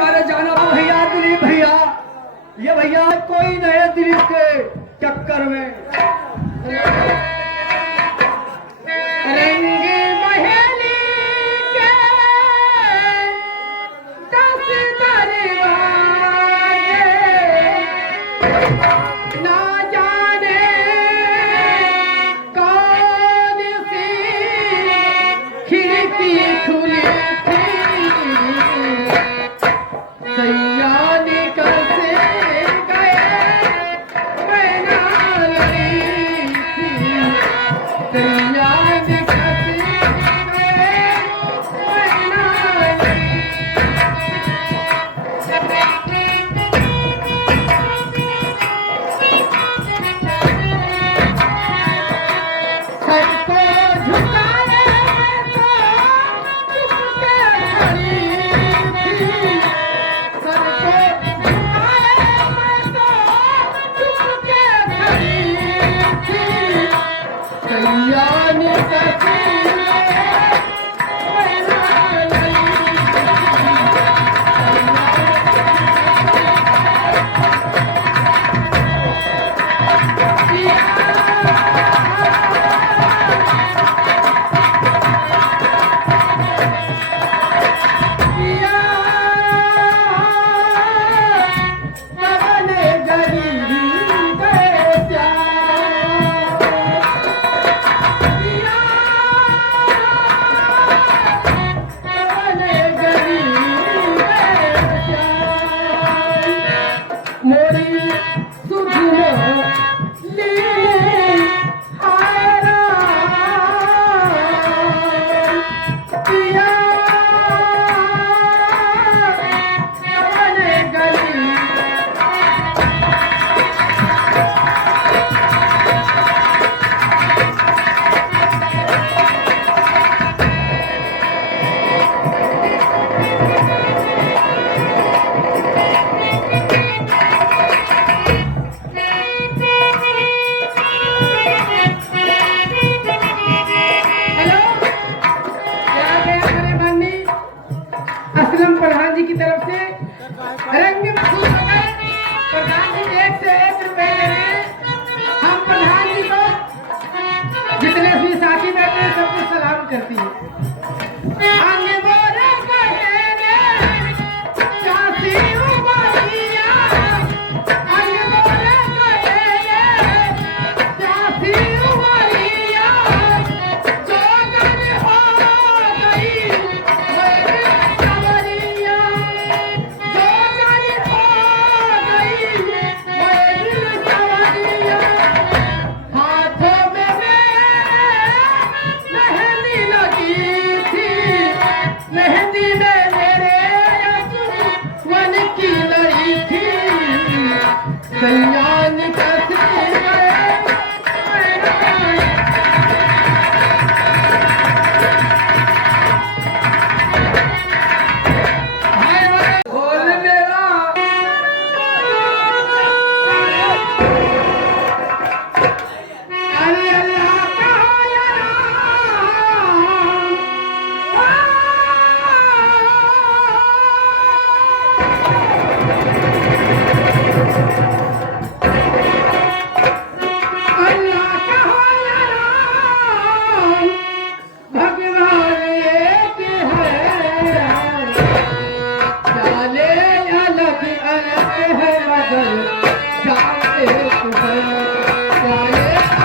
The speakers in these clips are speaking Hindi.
हमारे जाना भैया दिलीप भैया, ये भैया कोई नए दिलीप के चक्कर में रंगी महेली के 10 दरवाजे ना जाने कौन सी खिड़की खुली थी, सैया निकल से गए मैं ना लड़ी थी। प्रधान जी की तरफ से रंग में खुश हो गए। प्रधान जी 1 से 1 रुपए ले रहे हैं। हम प्रधान जी को जितने भी साथी बैठे हैं सबको सलाम करती है। आगे बोले कहे रे चाची उमरिया, आगे बोले कहे रे चाची उमरिया, जोगन हो गई मेरी सवरिया, जोगन हो गई मेरी सवरिया। हाथों में मेहंदी लगी थी, मेहंदी में मेरे मन की लड़ी थी, कल्याण कैसे खोल मेरा अरे अल्लाह का या अल्लाह का या भगवान एक है, जाने अलग अलग है मगर जाने एक है, जाने अलग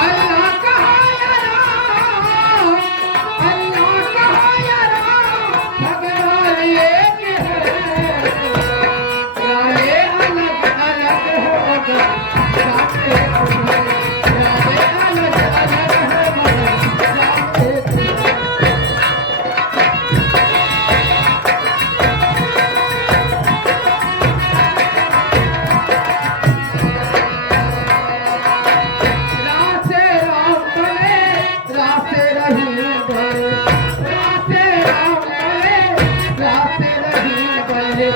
अल्लाह कहा या राम, अल्लाह कहा या राम, भगवान एक है, जाने अलग अलग है मगर जाने एक है, जाने अलग अलग है मगर जाने एक है। रासे राम बोले, रासे रहीम बोले, रासे राम बोले, रासे रहीम बोले,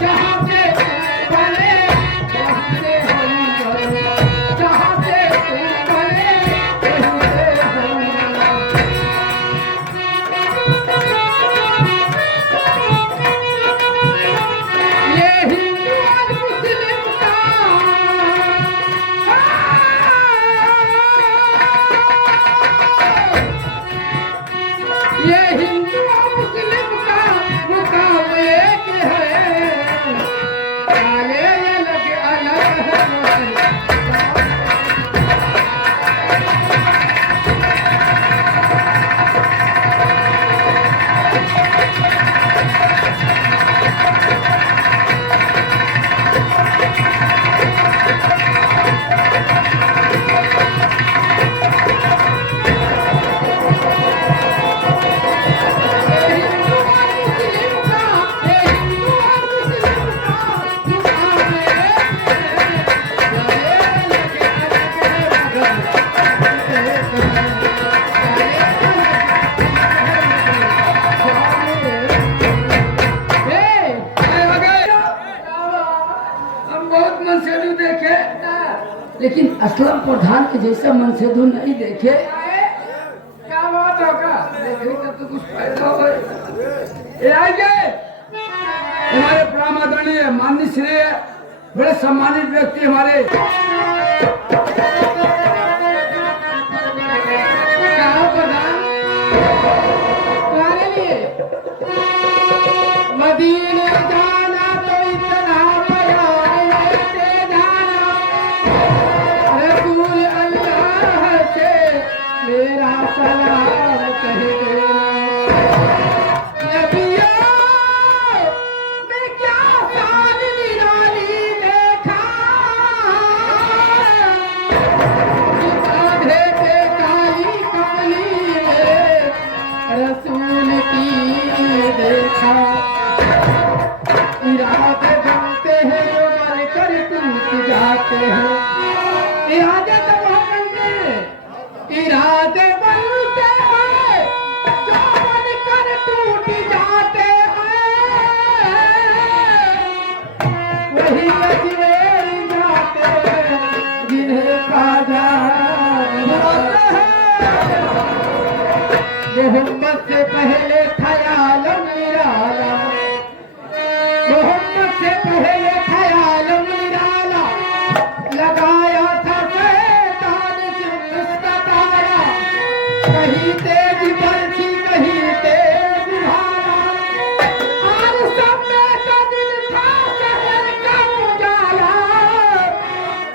जहाँ से तुम बोले वहीं से हम बोले, जहाँ से तुम बोले वहीं से हम बोले। ये हिंदू और मुस्लिम का ये हिंदू और मुस्लिम का मुकाम एक है, आगे अलग अलग है हिंदू और मुस्लिम का, ये हिंदू और मुस्लिम का मुकाम एक है, आगे अलग अलग है मगर एक है, हम बहुत मनसेधु देखे लेकिन असलम प्रधान के जैसा मनसेधु नहीं देखे। क्या बात होगा, देखे तब तो कुछ फायदा हो। ये आएंगे हमारे प्राण आदरणीय माननीय श्री बड़े सम्मानित व्यक्ति हमारे क्या प्रधान तुम्हारे लिए मदीने जाना तो इतना प्यार लेते जाना, रसूल अल्लाह से मेरा सलाम कह देना। नबियों में क्या शान निराली देखा, कांधे पे काली कमली में मोहम्मद से पहले था आलम निराला, मोहम्मद से पहले था आलम निराला, लगाया था शैतान उसका तारा, कहीं तेज बरसी कहीं तेज धारा, और सब में तो दिल था शहर का उजाला,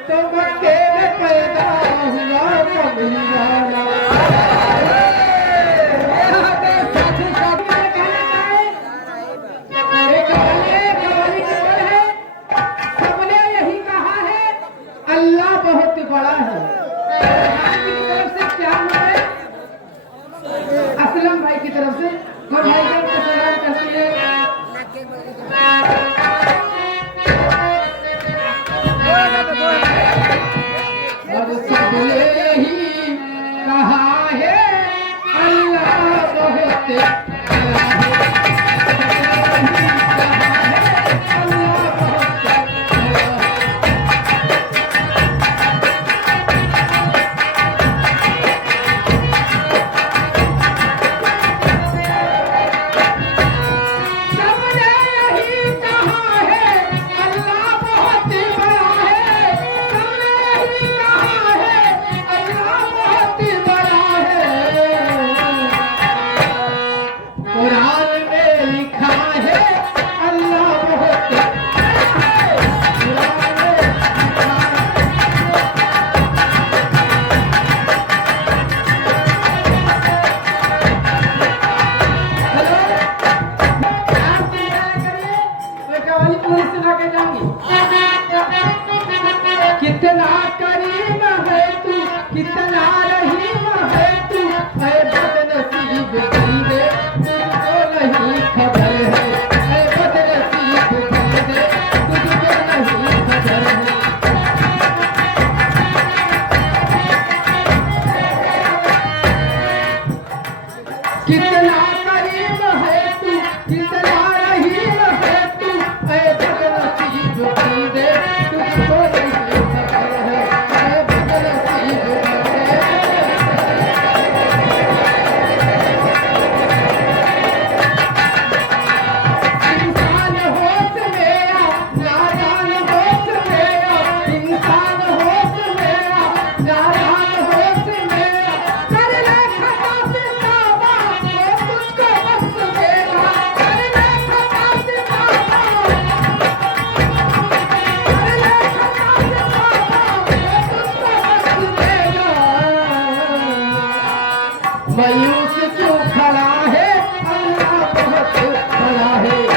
तो मक्के में पैदा हुआ कमली वाला। सबने यही कहा है अल्लाह बहुत बड़ा है। की तरफ से क्या है? असलम भाई की तरफ से और भाई को सलाम करती है। और सबने यही कहा है अल्लाह बहुत बड़ा है। कितना करीम है तू, कितना रहीम है तू, है बदनसीब बंदे तुझको नहीं खबर है, है बदनसीब बंदे तुझको नहीं खबर है। कितना करीम है तू, कितना रहीम है तू, है बदनसीब बंदे तुझको नहीं खबर है, है बदनसीब बंदे। इंसान होश मेरा, नादान होश मेरा, इंसान होश मेरा, नादान होश मेरा, कर ले खता से तौबा, वो तुझको बख्श देगा, कर ले खता से तौबा, कर ले खता से तौबा, वो तुझको बख्श देगा। मायूस क्यों खड़ा है, अल्लाह बहुत बड़ा है।